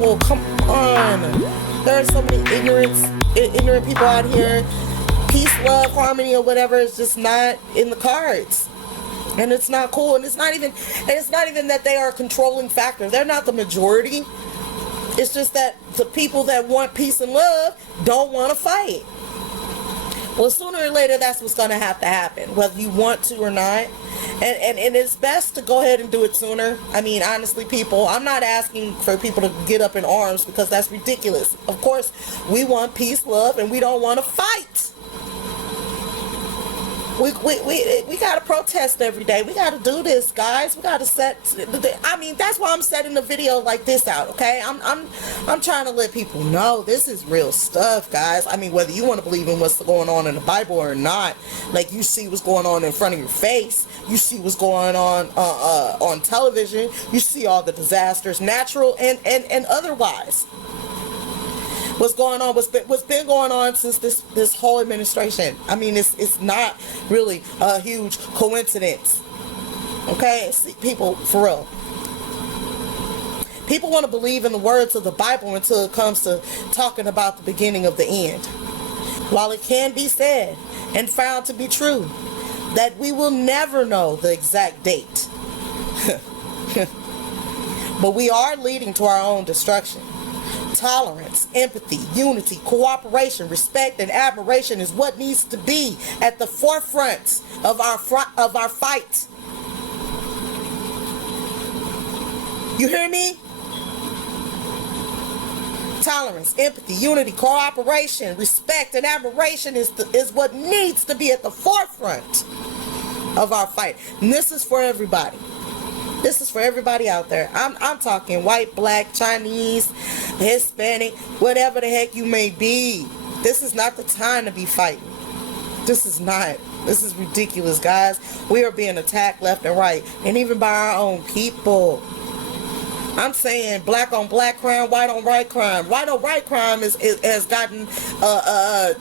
people, come on. There are so many ignorant people out here. Peace, love, harmony, or whatever is just not in the cards. And it's not cool. And it's not even that they are a controlling factor. They're not the majority. It's just that the people that want peace and love don't want to fight. Well, sooner or later, that's what's going to happen, whether you want to or not. And it's best to go ahead and do it sooner. I mean, honestly, people, I'm not asking for people to get up in arms because that's ridiculous. Of course, we want peace, love, and we don't want to fight. We got to protest every day. We got to do this, guys. We got to that's why I'm setting a video like this out, okay? I'm trying to let people know this is real stuff, guys. I mean, whether you want to believe in what's going on in the Bible or not, like you see what's going on in front of your face. You see what's going on television. You see all the disasters, natural and otherwise. What's going on? What's been going on since this whole administration? I mean, it's not really a huge coincidence. Okay, see, people, for real. People want to believe in the words of the Bible until it comes to talking about the beginning of the end. While it can be said and found to be true that we will never know the exact date, but we are leading to our own destruction. Tolerance, empathy, unity, cooperation, respect, and admiration is what needs to be at the forefront of our fight. You hear me? Tolerance, empathy, unity, cooperation, respect, and admiration is what needs to be at the forefront of our fight. And this is for everybody. This is for everybody out there. I'm talking white, black, Chinese, Hispanic, whatever the heck you may be. This is not the time to be fighting. This is not. This is ridiculous, guys. We are being attacked left and right, and even by our own people. I'm saying black on black crime, white on white crime. White on white crime has gotten a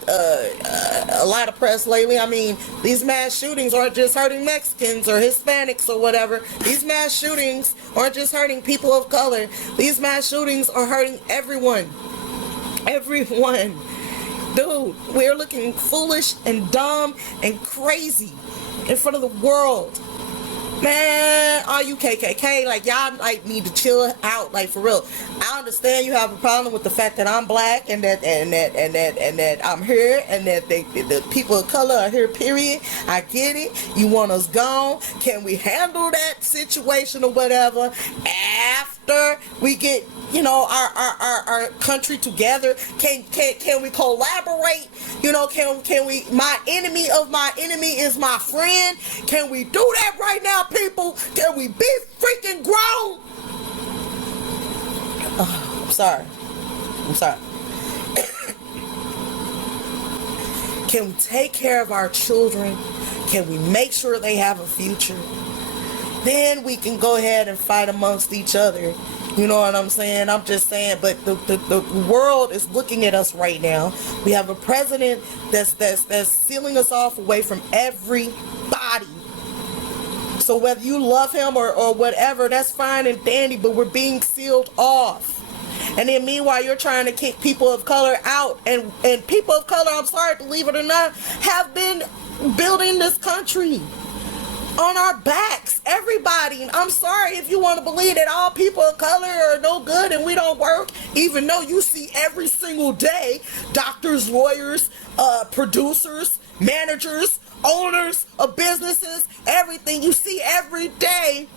lot of press lately. I mean, these mass shootings aren't just hurting Mexicans or Hispanics or whatever. These mass shootings aren't just hurting people of color. These mass shootings are hurting everyone. Everyone. Dude, we're looking foolish and dumb and crazy in front of the world. Man, all you KKK, like, y'all like need to chill out, like, for real. I understand you have a problem with the fact that I'm black and that I'm here and that the people of color are here, period. I get it. You want us gone. Can we handle that situation or whatever after we get, you know, our country together? Can we collaborate? You know, can we, my enemy of my enemy is my friend? Can we do that right now, people? Can we be freaking grown? Oh, I'm sorry. Can we take care of our children? Can we make sure they have a future? Then we can go ahead and fight amongst each other. You know what I'm saying? I'm just saying, but the world is looking at us right now. We have a president that's sealing us off away from everybody. So whether you love him or whatever, that's fine and dandy, but we're being sealed off. And then meanwhile, you're trying to kick people of color out. And people of color, I'm sorry, believe it or not, have been building this country on our backs. Everybody. And I'm sorry if you want to believe that all people of color are no good and we don't work, even though you see every single day doctors, lawyers, producers, managers, owners of businesses, everything you see every day.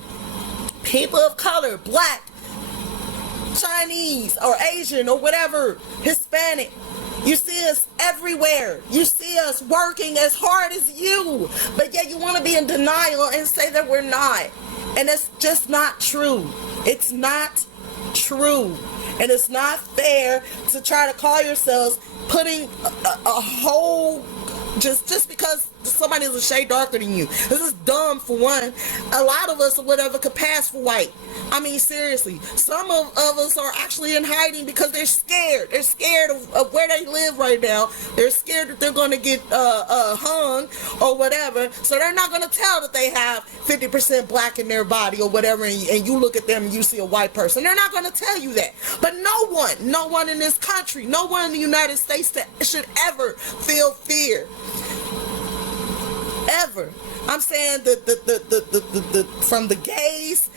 People of color, black, Chinese or Asian or whatever, Hispanic. You see us everywhere. You see us working as hard as you, but yet you want to be in denial and say that we're not. And it's just not true. It's not true. And it's not fair to try to call yourselves putting a whole, just because somebody that's a shade darker than you. This is dumb, for one. A lot of us or whatever could pass for white. I mean, seriously, some of us are actually in hiding because they're scared. They're scared of where they live right now. They're scared that they're going to get hung or whatever. So they're not going to tell that they have 50% black in their body or whatever, and you look at them and you see a white person. They're not going to tell you that. But no one in this country, no one in the United States that should ever feel fear. Ever. I'm saying the from the gays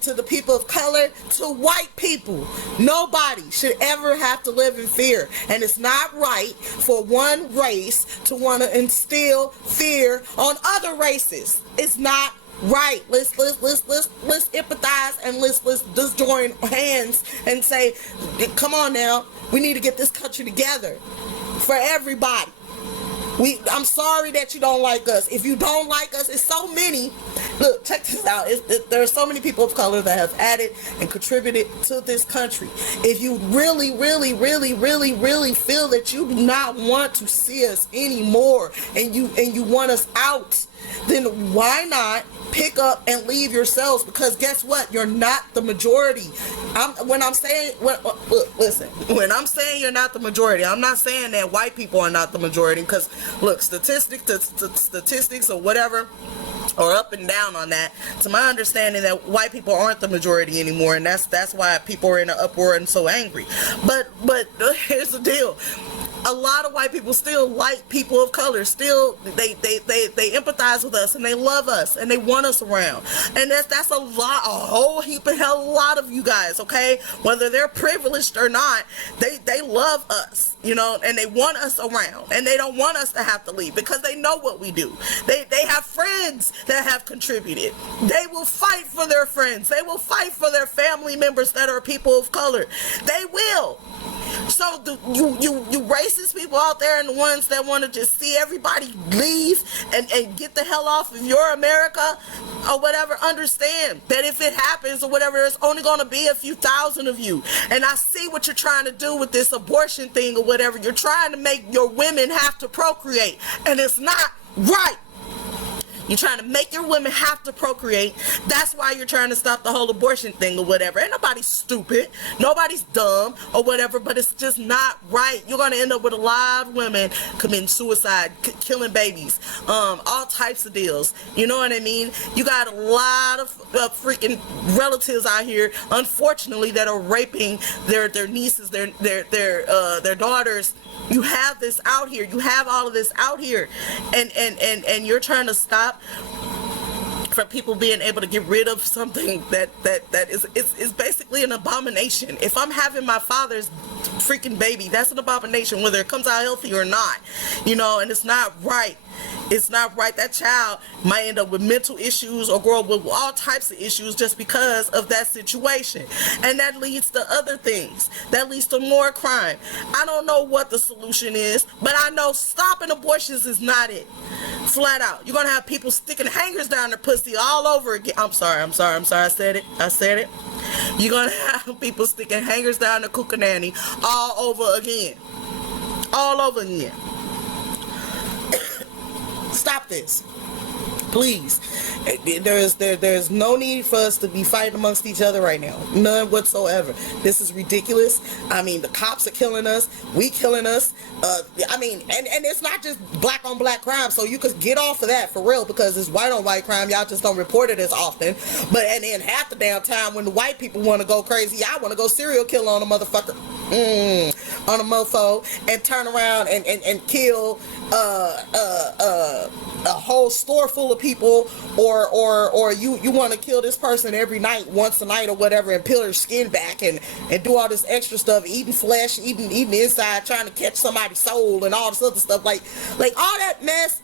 to the people of color to white people, nobody should ever have to live in fear. And it's not right for one race to want to instill fear on other races. It's not right. Let's empathize, and let's join hands and say, come on now, we need to get this country together for everybody. I'm sorry that you don't like us. If you don't like us, it's so many. Look, check this out. There are so many people of color that have added and contributed to this country. If you really, really, really, really, really feel that you do not want to see us anymore, and you want us out, then why not pick up and leave yourselves? Because guess what? You're not the majority. When I'm saying you're not the majority, I'm not saying that white people are not the majority, because look, statistics or whatever are up and down on that. To my understanding, that white people aren't the majority anymore, and that's why people are in an uproar and so angry. But here's the deal. A lot of white people still like people of color. Still, they empathize with us, and they love us, and they want us around. And that's a whole heap of hell, a lot of you guys, okay? Whether they're privileged or not, they love us, you know, and they want us around, and they don't want us to have to leave because they know what we do. They have friends that have contributed. They will fight for their friends. They will fight for their family members that are people of color. They will. So you racist people out there, and the ones that want to just see everybody leave and get the hell off of your America or whatever, understand that if it happens or whatever, there's only going to be a few thousand of you. And I see what you're trying to do with this abortion thing or whatever. You're trying to make your women have to procreate, and it's not right. You're trying to make your women have to procreate. That's why you're trying to stop the whole abortion thing or whatever. Ain't nobody's stupid. Nobody's dumb or whatever, but it's just not right. You're going to end up with a lot of women committing suicide, killing babies, all types of deals. You know what I mean? You got a lot of freaking relatives out here, unfortunately, that are raping their nieces, their daughters. You have this out here. You have all of this out here, and you're trying to stop from people being able to get rid of something that is basically an abomination. If I'm having my father's freaking baby, that's an abomination, whether it comes out healthy or not, you know, and it's not right. It's not right. That child might end up with mental issues or grow up with all types of issues just because of that situation. And that leads to other things. That leads to more crime. I don't know what the solution is, but I know stopping abortions is not it. Flat out. You're going to have people sticking hangers down their pussy all over again. I'm sorry. I said it. You're going to have people sticking hangers down their cookananny all over again. All over again. Stop this, please. There's no need for us to be fighting amongst each other right now, none whatsoever. This is ridiculous. I mean, the cops are killing us, we killing us. I mean, and it's not just black on black crime, so you could get off of that for real, because it's white on white crime. Y'all just don't report it as often. But and then half the damn time when the white people want to go crazy, y'all want to go serial kill on a motherfucker, on a mofo, and turn around and kill a whole store full of people, or you want to kill this person every night, once a night or whatever, and peel their skin back and do all this extra stuff, eating flesh, eating the inside, trying to catch somebody's soul and all this other stuff, like all that mess.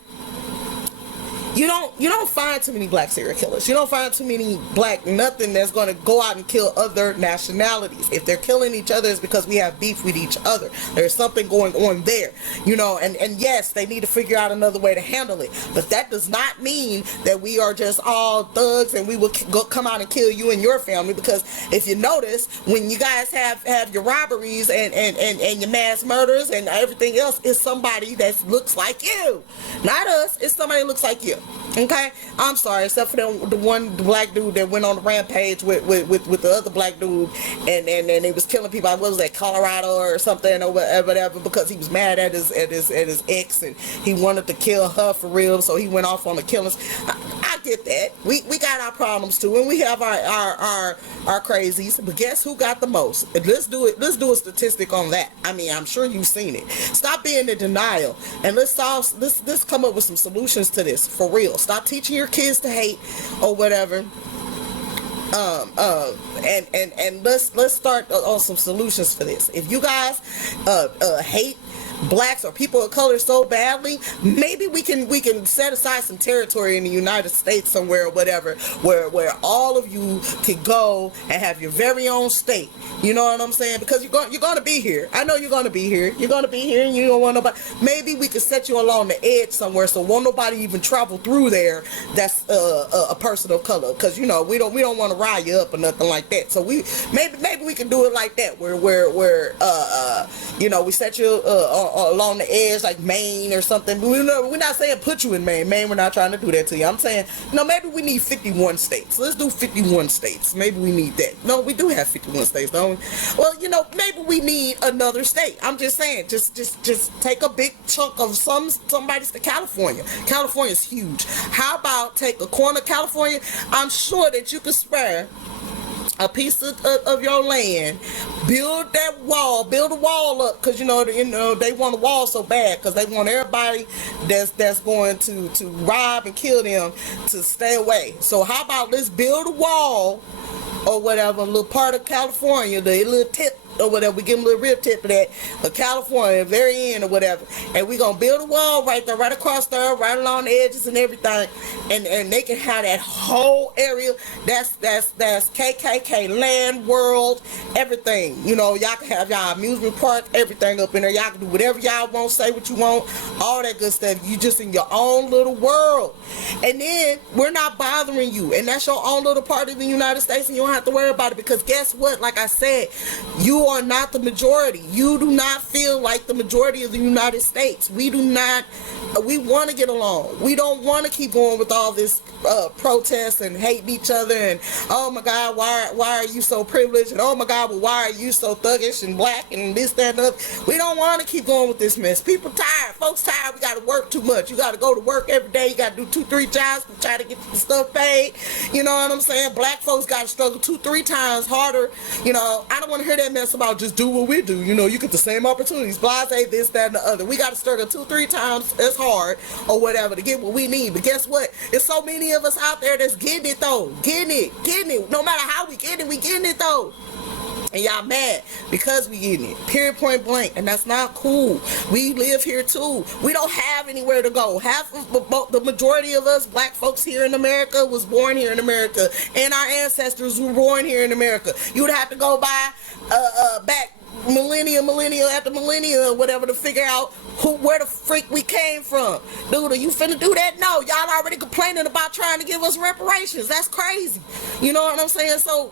You don't find too many black serial killers. You don't find too many black nothing that's going to go out and kill other nationalities. If they're killing each other, it's because we have beef with each other. There's something going on there, you know, and yes, they need to figure out another way to handle it. But that does not mean that we are just all thugs and we will come out and kill you and your family, because if you notice, when you guys have your robberies and your mass murders and everything else, it's somebody that looks like you. Not us. it's somebody that looks like you. Okay, I'm sorry, except for the black dude that went on the rampage with the other black dude, and he was killing people. What was that, Colorado or something or whatever, because he was mad at his ex, and he wanted to kill her for real, so he went off on the killings. I get that. We got our problems too, and we have our crazies. But guess who got the most? Let's do it. Let's do a statistic on that. I mean, I'm sure you've seen it. Stop being in denial, and let's come up with some solutions to this for real. Stop teaching your kids to hate or whatever. And let's start on some solutions for this. If you guys hate blacks or people of color so badly, maybe we can set aside some territory in the United States somewhere or whatever, where all of you can go and have your very own state. You know what I'm saying? Because you're going to be here. I know you're going to be here. You're going to be here, and you don't want nobody. Maybe we could set you along the edge somewhere, so won't nobody even travel through there that's a person of color. Because we don't want to rile you up or nothing like that. So maybe we can do it like that, where we set you along the edge, like Maine or something. But we're not saying put you in Maine. We're not trying to do that to you. I'm saying, maybe we need 51 states. Let's do 51 states. Maybe we need that. No, we do have 51 states, don't we? Well, maybe we need another state. I'm just saying, just take a big chunk of somebody's to California. California's huge. How about take a corner of California? I'm sure that you could spare a piece of your land, build a wall up, because they want a wall so bad, because they want everybody that's going to rob and kill them to stay away. So how about let's build a wall or whatever, a little part of California, the little tip or whatever, we give them a little real tip of that, of California, very end or whatever, and we're gonna build a wall right there, right across there, right along the edges and everything, and they can have that whole area. That's KKK land, world, everything. Y'all can have y'all amusement park, everything up in there. Y'all can do whatever y'all want, say what you want, all that good stuff. You just in your own little world, and then we're not bothering you, and that's your own little part of the United States, and you don't have to worry about it, because guess what? Like I said, you are not the majority. You do not feel like the majority of the United States. We want to get along. We don't want to keep going with all this protest and hating each other, and oh my God, why are you so privileged, and oh my God, well, why are you so thuggish and black and this, that, and other. We don't want to keep going with this mess. People tired. Folks tired. We got to work too much. You got to go to work every day. You got to do 2-3 jobs to try to get the stuff paid. You know what I'm saying? Black folks got to struggle 2-3 times harder. I don't want to hear that mess about just do what we do. You get the same opportunities. Blase, this, that, and the other. We got to struggle 2-3 times as hard or whatever to get what we need. But guess what? There's so many of us out there that's getting it though. Getting it. No matter how we getting it though. And y'all mad because we getting it. Period, point blank. And that's not cool. We live here too. We don't have anywhere to go. Half of the majority of us black folks here in America was born here in America, and our ancestors were born here in America. You would have to go by back millennia after millennia or whatever to figure out where the freak we came from. Dude, are you finna do that? No, y'all already complaining about trying to give us reparations. That's crazy. You know what I'm saying? So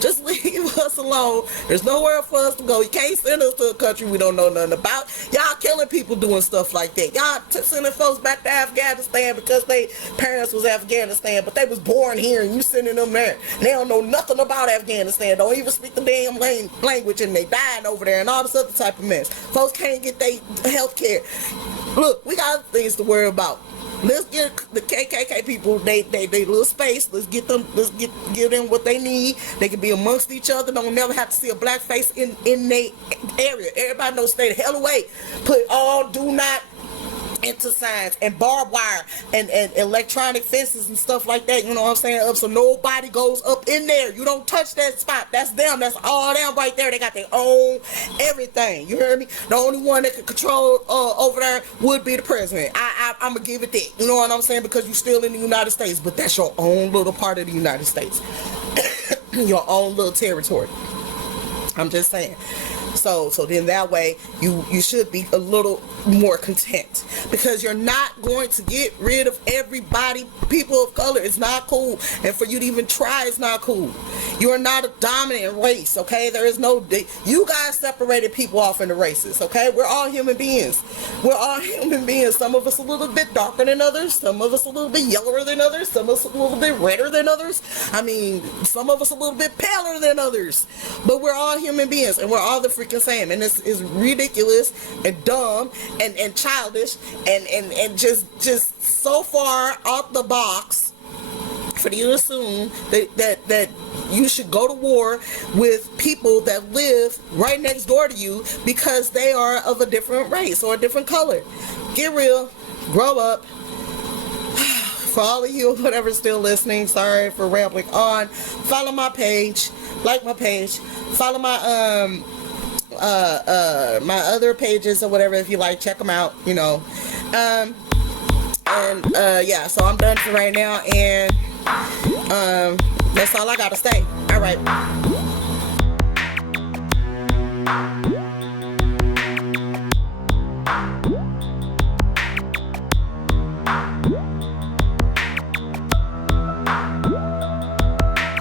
just leave us alone. There's nowhere for us to go. You can't send us to a country we don't know nothing about. Y'all killing people doing stuff like that. Y'all sending folks back to Afghanistan because their parents was Afghanistan, but they was born here, and you sending them there. And they don't know nothing about Afghanistan. Don't even speak the damn language, and they dying over there and all this other type of mess. Folks can't get their health care. Look, we got things to worry about. Let's get the KKK people they little space. Let's give them what they need. They can be amongst each other. Don't never have to see a black face in their area. Everybody knows, stay the hell away. Put all do not enter signs and barbed wire and electronic fences and stuff like that, you know what I'm saying, up so nobody goes up in there. You don't touch that spot. That's them. That's all them right there. They got their own everything. You heard me? The only one that can control over there would be the president. I'm gonna give it that. You know what I'm saying? Because you're still in the United States, but that's your own little part of the United States. Your own little territory. I'm just saying. So then that way you should be a little more content, because you're not going to get rid of everybody. People of color, it's not cool, and for you to even try, it's not cool. You are not a dominant race, okay? There is no, you guys separated people off into races, okay? We're all human beings. We're all human beings. Some of us a little bit darker than others, some of us a little bit yellower than others, some of us a little bit redder than others. I mean, some of us a little bit paler than others, but we're all human beings, and we're all the freaking same. And this is ridiculous and dumb and childish and just so far out the box for you to assume that you should go to war with people that live right next door to you because they are of a different race or a different color. Get real, grow up. For all of you, whatever's still listening, sorry for rambling on. Follow my page, like my page, follow my my other pages or whatever if you like. Check them out, you know. Yeah, so I'm done for right now, and that's all I gotta say. All right.